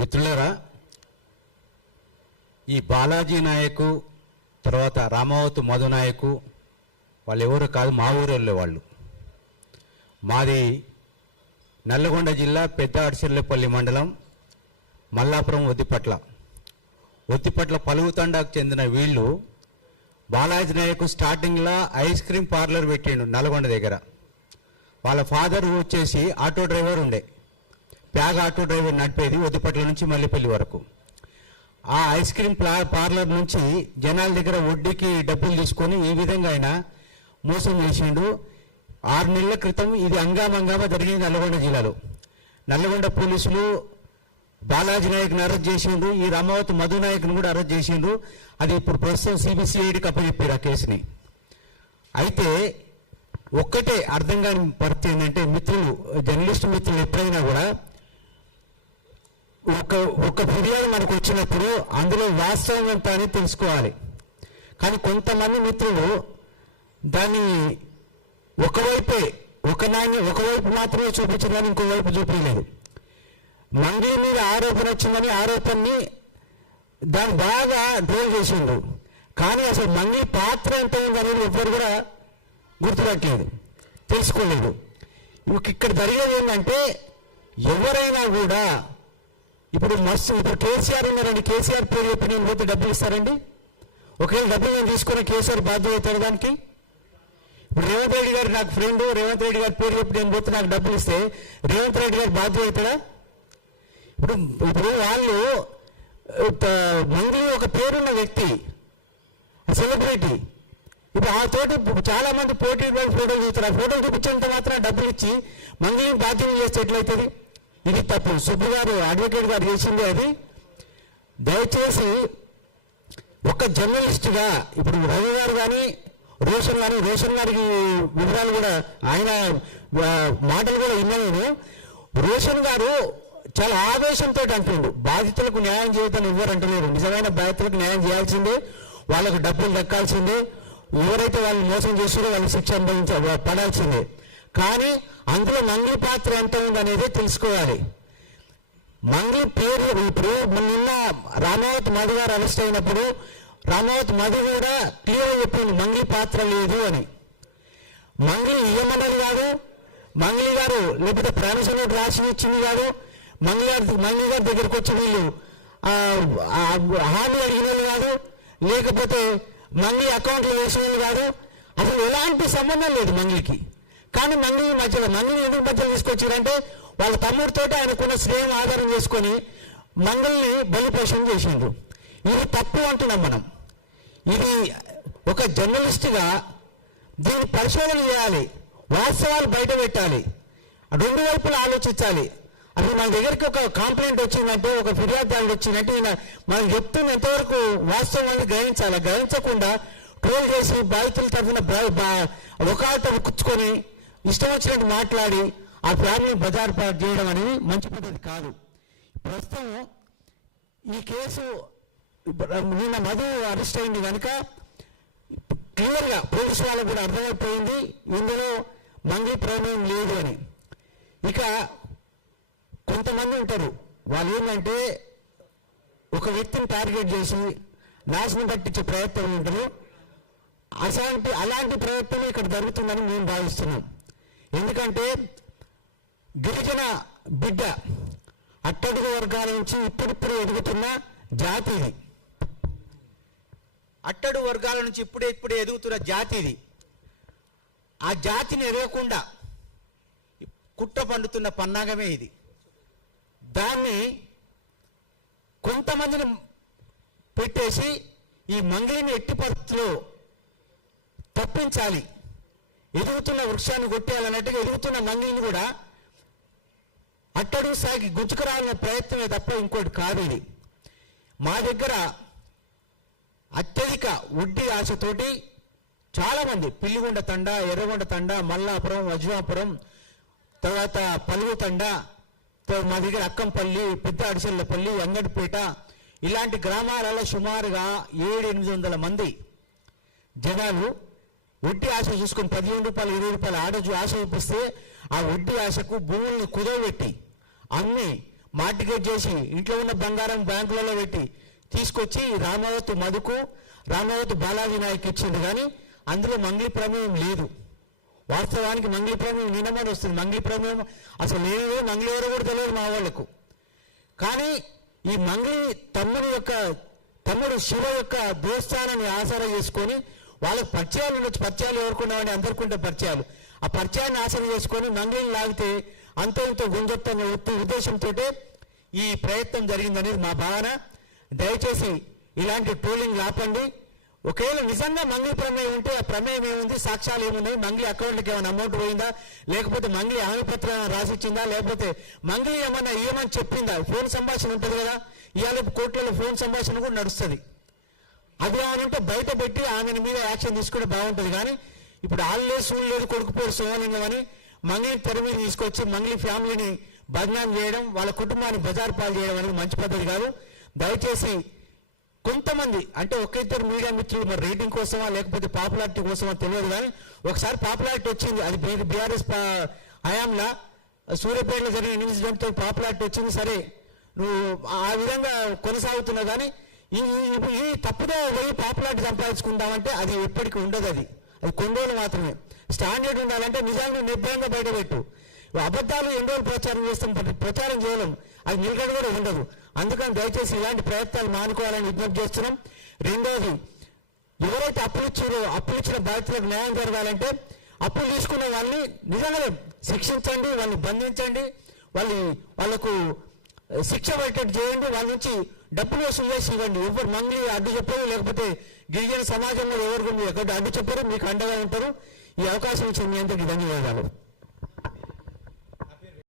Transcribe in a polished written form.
మిత్రులారా, ఈ బాలాజీ నాయకు తర్వాత రామావతు మధు నాయకు వాళ్ళు ఎవరు కాదు, మా ఊరిలో వాళ్ళు. మాది నల్లగొండ జిల్లా పెద్ద అడిసెర్లపల్లి మండలం మల్లాపురం ఒత్తిపట్ల పలుగుతండాకు చెందిన వీళ్ళు బాలాజీ నాయకు స్టార్టింగ్లో ఐస్ క్రీమ్ పార్లర్ పెట్టిండు నల్గొండ దగ్గర. వాళ్ళ ఫాదర్ వచ్చేసి ఆటో డ్రైవర్ ఉండే, ప్యాగ ఆటో డ్రైవర్ నడిపేది ఒత్తిపట్ల నుంచి మల్లిపల్లి వరకు. ఆ ఐస్ క్రీమ్ పార్లర్ నుంచి జనాల దగ్గర వడ్డీకి డబ్బులు తీసుకొని ఈ విధంగా ఆయన మోసం చేసిండు. 6 నెలల క్రితం ఇది హంగామా జరిగింది నల్గొండ జిల్లాలో. నల్గొండ పోలీసులు బాలాజీ నాయక్ని అరెస్ట్ చేసిండు, ఈ రామావత్ మధు నాయక్ని కూడా అరెస్ట్ చేసిండు. అది ఇప్పుడు ప్రస్తుతం సిబిసిఐడికి అప్పచెప్పారు ఆ కేసుని. అయితే ఒక్కటే అర్థం కాని పరిస్థితి ఏంటంటే, మిత్రులు జర్నలిస్టు మిత్రులు ఎప్పుడైనా కూడా ఒక ఫిర్యాదు మనకు వచ్చినప్పుడు అందులో వాస్తవం ఎంత అని తెలుసుకోవాలి. కానీ కొంతమంది మిత్రులు దాన్ని ఒకవైపు మాత్రమే చూపించారు, కానీ ఇంకోవైపు చూపించలేదు. మంగళి మీద ఆరోపణ వచ్చిందని ఆరోపణని దాన్ని బాగా డ్రోల్ చేసిండు. కానీ అసలు మంగళి పాత్ర ఎంత ఉందనేది ఎవ్వరు కూడా గుర్తుపట్టలేదు, తెలుసుకోలేదు. ఇక్కడ జరిగేది ఏంటంటే, ఎవరైనా కూడా ఇప్పుడు కేసీఆర్ ఉన్నారండి, కేసీఆర్ పేరు చెప్పి నేను పోతే డబ్బులు ఇస్తారండి? ఒకవేళ డబ్బులు నేను తీసుకున్న కేసీఆర్ బాధ్యత అవుతాడు దానికి? ఇప్పుడు రేవంత్ రెడ్డి గారు నాకు ఫ్రెండ్, రేవంత్ రెడ్డి గారి పేరు చెప్పి నేను పోతే నాకు డబ్బులు ఇస్తే రేవంత్ రెడ్డి గారు బాధ్యత అవుతాడా? ఇప్పుడు వాళ్ళు మంగళి ఒక పేరున్న వ్యక్తి, సెలబ్రిటీ. ఇప్పుడు ఆ తోటి చాలా మంది పోటీ ఫోటోలు చూస్తారు. ఆ ఫోటోలు చూపించేంత మాత్రం డబ్బులు ఇచ్చి మంగళిని బాధ్యత చేస్తే ఎట్లయితుంది? ఇది తప్పు. సుబ్బు గారు, అడ్వకేట్ గారు చేసింది అది. దయచేసి ఒక జర్నలిస్టుగా ఇప్పుడు రవి గారు కానీ రోషన్ గారికి వివరాలు కూడా ఆయన మాటలు కూడా విన్నాను. రోషన్ గారు చాలా ఆవేశంతో అంటుండు, బాధితులకు న్యాయం చేయదని ఎవరు అంటలేరు. నిజమైన బాధితులకు న్యాయం చేయాల్సిందే, వాళ్ళకు డబ్బులు దక్కాల్సిందే, ఎవరైతే వాళ్ళని మోసం చేస్తారో వాళ్ళని శిక్ష పడాల్సిందే. కానీ అందులో మంగళి పాత్ర ఎంత ఉందనేది తెలుసుకోవాలి. మంగళి పేరు ఇప్పుడు నిన్న రామావత్ మధు గారు అరెస్ట్ అయినప్పుడు రామావత్ మధు కూడా క్లియర్గా చెప్పింది మంగళి పాత్ర లేదు అని. మంగళి ఇయ్యమన్నది కాదు, మంగళి గారు లేకపోతే ప్రాణశంలో రాసి ఇచ్చింది కాదు, మంగళి గారి దగ్గరకు వచ్చి వీళ్ళు హామీ అడిగినది కాదు, లేకపోతే మంగళి అకౌంట్లో వేసినది కాదు. అసలు ఎలాంటి సంబంధం లేదు మంగళికి. కానీ మంగళి ఎందుకు మధ్యలో తీసుకొచ్చారంటే, వాళ్ళ తమ్ముడితో ఆయనకున్న స్నేహం ఆధారం చేసుకొని మంగళిని బలిపోషణ చేసిండ్రు. ఇది తప్పు అంటున్నాం మనం. ఇది ఒక జర్నలిస్టుగా దీన్ని పరిశోధన చేయాలి, వాస్తవాలు బయట పెట్టాలి, 2 వైపులు ఆలోచించాలి. అసలు మన దగ్గరికి ఒక కంప్లైంట్ వచ్చిందంటే, ఒక ఫిర్యాదు వచ్చిందంటే మనం చెప్తున్న ఎంతవరకు వాస్తవం అని గ్రహించాలి. గ్రహించకుండా ట్రోల్ చేసి బాధితుల తరఫున ఒకళ్ళతో ఉక్కుంచుకొని ఇష్టం వచ్చినట్టు మాట్లాడి ఆ ఫ్యామిలీని బజార్పాటు చేయడం అనేది మంచి పద్ధతి కాదు. ప్రస్తుతం ఈ కేసు నిన్న మధు అరెస్ట్ అయింది కనుక క్లియర్గా పోలీసు వాళ్ళకు కూడా అర్థమైపోయింది ఇందులో మంగళి ప్రమేయం లేదు అని. ఇక కొంతమంది ఉంటారు, వాళ్ళు ఏంటంటే ఒక వ్యక్తిని టార్గెట్ చేసి నాశనం పట్టించే ప్రయత్నం ఉంటారు. అలాంటి ప్రయత్నం ఇక్కడ జరుగుతుందని మేము భావిస్తున్నాం. ఎందుకంటే గిరిజన బిడ్డ అట్టడుగు వర్గాల నుంచి ఇప్పుడిప్పుడు ఎదుగుతున్న జాతి ఇది. అట్టడుగు వర్గాల నుంచి ఇప్పుడే ఎదుగుతున్న జాతి ఇది. ఆ జాతిని ఎదగకుండా కుట్ర పండుతున్న పన్నాగమే ఇది. దాన్ని కొంతమందిని పెట్టేసి ఈ మంగళిని ఎట్టి పరిస్థితుల్లో తప్పించాలి, ఎదుగుతున్న వృక్షాన్ని కొట్టేయాలన్నట్టుగా ఎదుగుతున్న మంగళిని కూడా అట్టడుగు సాగి గుంజుకురావాలనే ప్రయత్నమే తప్ప ఇంకోటి కాదు ఇది. మా దగ్గర అత్యధిక వడ్డీ ఆశతోటి చాలామంది పిల్లిగొండ తండ, ఎర్రగొండ తండ, మల్లాపురం, వజ్రాపురం, తర్వాత పలుగు తండ, మా దగ్గర అక్కంపల్లి, పెద్ద అడిసెల్లపల్లి, అంగడిపేట ఇలాంటి గ్రామాలలో సుమారుగా 700-800 మంది జనాలు వడ్డీ ఆశ చూసుకొని 15 రూపాయలు 20 రూపాయలు ఆడజు ఆశ చూపిస్తే ఆ వడ్డీ ఆశకు భూములను కుదవబెట్టి అమ్మి మార్టిగేజ్ చేసి ఇంట్లో ఉన్న బంగారం బ్యాంకులలో పెట్టి తీసుకొచ్చి రామావతి మధుకు రామావతి బాలాజీ నాయక్ ఇచ్చింది, కానీ అందులో మంగళి ప్రమేయం లేదు. వాస్తవానికి మంగళి ప్రమేయం నిన్నమని వస్తుంది. మంగళి ప్రమేయం అసలు లేదు, మంగళి ఎవరో కూడా తెలియదు మా వాళ్ళకు. కానీ ఈ మంగళి తమ్ముడు శివ యొక్క దోస్తానని ఆసరా చేసుకొని వాళ్ళకి పరిచయాలు ఉండొచ్చు. పరిచయాలు ఎవరుకున్నామని అందరికుంటే పరిచయాలు, ఆ పరిచయాన్ని ఆసరా చేసుకొని మంగళిని లాగితే అంతో ఇంతో గుంజొత్తనే ఉద్దేశంతో ఈ ప్రయత్నం జరిగిందనేది మా భావన. దయచేసి ఇలాంటి ట్రోలింగ్ ఆపండి. ఒకవేళ నిజంగా మంగళి ప్రమేయం ఉంటే ఆ ప్రమేయం ఏముంది, సాక్ష్యాలు ఏమున్నాయి, మంగళి అకౌంట్కి ఏమైనా అమౌంట్ పోయిందా, లేకపోతే మంగళి హామీ పత్రం రాసిచ్చిందా, లేకపోతే మంగళి ఏమన్నా ఇవ్వమని చెప్పిందా? ఫోన్ సంభాషణ ఉంటుంది కదా, ఇవాళ కోర్టులలో ఫోన్ సంభాషణ కూడా నడుస్తుంది. అది ఏమనంటే బయట పెట్టి ఆమె మీద యాక్షన్ తీసుకుంటే బాగుంటుంది. కానీ ఇప్పుడు ఆళ్ళలేదు సూళ్ళలేదు కొడుకుపోడు సోమలింగం అని మంగళిని తెర మీద తీసుకొచ్చి మంగళి ఫ్యామిలీని బదనాం చేయడం, వాళ్ళ కుటుంబాన్ని బజారు పాలు చేయడం అనేది మంచి పద్ధతి కాదు. దయచేసి కొంతమంది అంటే ఇద్దరు మీడియా మిత్రులు మరి రేటింగ్ కోసమా లేకపోతే పాపులారిటీ కోసమా తెలియదు, కానీ ఒకసారి పాపులారిటీ వచ్చింది. అది బీఆర్ఎస్ హయాంలా సూర్యాపేటలో జరిగిన ఇన్సిడెంట్తో పాపులారిటీ వచ్చింది. సరే నువ్వు ఆ విధంగా కొనసాగుతున్నావు, కానీ ఈ తప్పుదో పోయి పాపులారిటీ సంపాదించుకుందామంటే అది ఎప్పటికీ ఉండదు. అది కొన్ని రోజులు మాత్రమే. స్టాండర్డ్ ఉండాలంటే నిజాన్ని నిర్భయంగా బయటపెట్టు. అబద్ధాలు ఎన్ని రోజులు ప్రచారం చేస్తాం, ప్రచారం చేయలేం, అది నిలకడ కూడా ఉండదు. అందుకని దయచేసి ఇలాంటి ప్రయత్నాలు మానుకోవాలని విజ్ఞప్తి చేస్తున్నాం. రెండోది, ఎవరైతే అప్పులు ఇచ్చిన బాధితులకు న్యాయం జరగాలంటే అప్పులు తీసుకున్న వాళ్ళని నిజంగా శిక్షించండి, వాళ్ళని బంధించండి, వాళ్ళకు శిక్ష పడేటట్టు చేయండి, వాళ్ళ నుంచి డబ్బులు వసూలు చేసి ఇవ్వండి. ఎవరు మంగళి అడ్డు చెప్పరు, లేకపోతే గిరిజన సమాజంలో ఎవరు ఎక్కడ అడ్డు చెప్పరు, మీకు అండగా ఉంటారు. ఈ అవకాశం ఇచ్చిన మీ అందరికీ ధన్యవాదాలు.